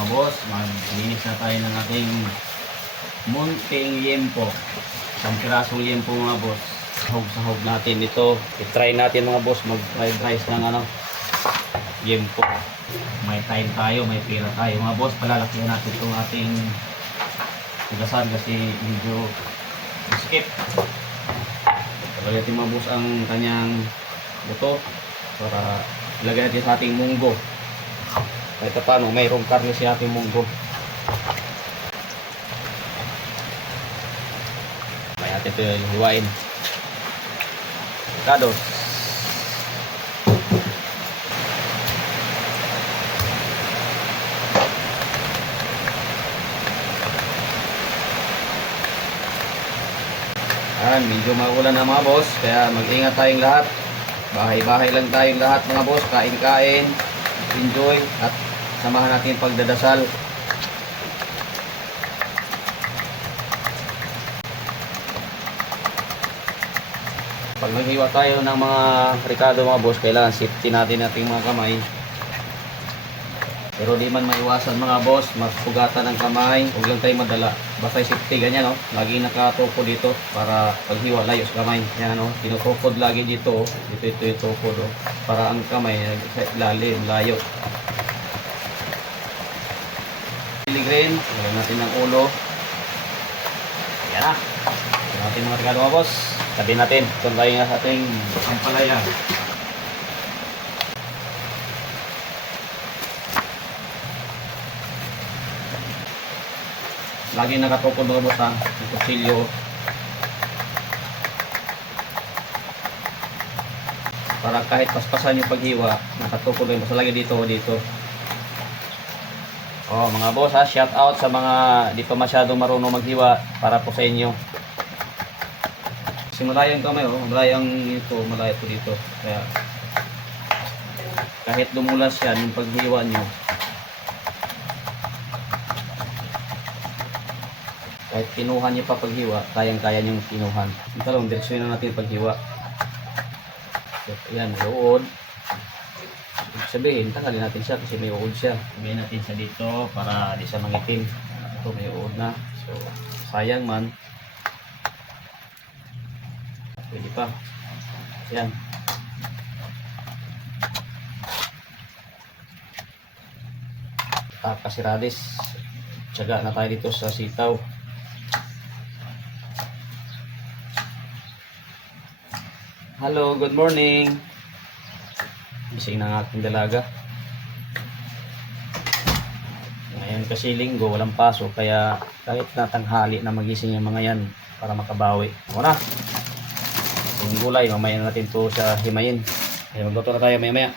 mga boss, maglinis na tayo ng ating munting liempo. Isang pirasong liempo mga boss. Sahog natin ito. I-try natin mga boss mag fried rice ng liempo. May time tayo, may pera tayo mga boss. Palalakihan natin itong ating tugasan kasi medyo skip. Pagalitin mga boss ang kanyang buto para ilagay natin sa ating munggo. Kahit paano, mayroong karne sa ating munggo. May natin ito hiwain. Kados. Medyo maulan na mga boss, kaya mag-ingat tayong lahat. Bahay-bahay lang tayong lahat mga boss. Kain-kain, enjoy, at samahan natin pagdadasal. Pag naghiwa tayo ng mga ricado mga boss, kailangan safety natin ating mga kamay. Pero di man maiwasan mga boss, magsugatan ng kamay, huwag lang tayo madala. Basta safety ganyan, no? Lagi nakatukod dito para paghiwa layo sa kamay. Yan, no? Tinutukod lagi dito, dito yung tukod, oh, para ang kamay lalim, layo. Green, lagyan natin ng ulo. Yan na. Lagyan natin mga ricado mga boss. Sabi natin, ito tayo nga sa ating ampalaya. Lagi nakatukod mga boss, ha, yung kutsilyo. Para kahit paspasan yung paghiwa, nakatukod yung basta lagi dito. Oh, mga boss, ha, shout out sa mga di pa masyadong marunong maghiwa para po sa inyo. Kasi malayo yung kamay, oh, malayo po dito. Kaya kahit dumulas yan yung paghiwa nyo, kahit kinuhan nyo pa paghiwa, kayang-kaya nyo kinuhan. Yung talong, direksyon na natin paghiwa. So, ayan, lood. Sabihin, tanggalin natin siya kasi may uod siya. Sabihin natin siya dito para di siya mangitim. Ito may uod na. So, sayang man. Pwede pa. Ayan. Kasiradis. Tiyaga na tayo dito sa sitaw. Hello, good morning. Gising ng aking dalaga. Ngayon kasi linggo, walang pasok, kaya kahit natanghali na magising yung mga yan para makabawi. Muna, yung gulay, mamaya natin to sa himayin. Magluto na tayo maya.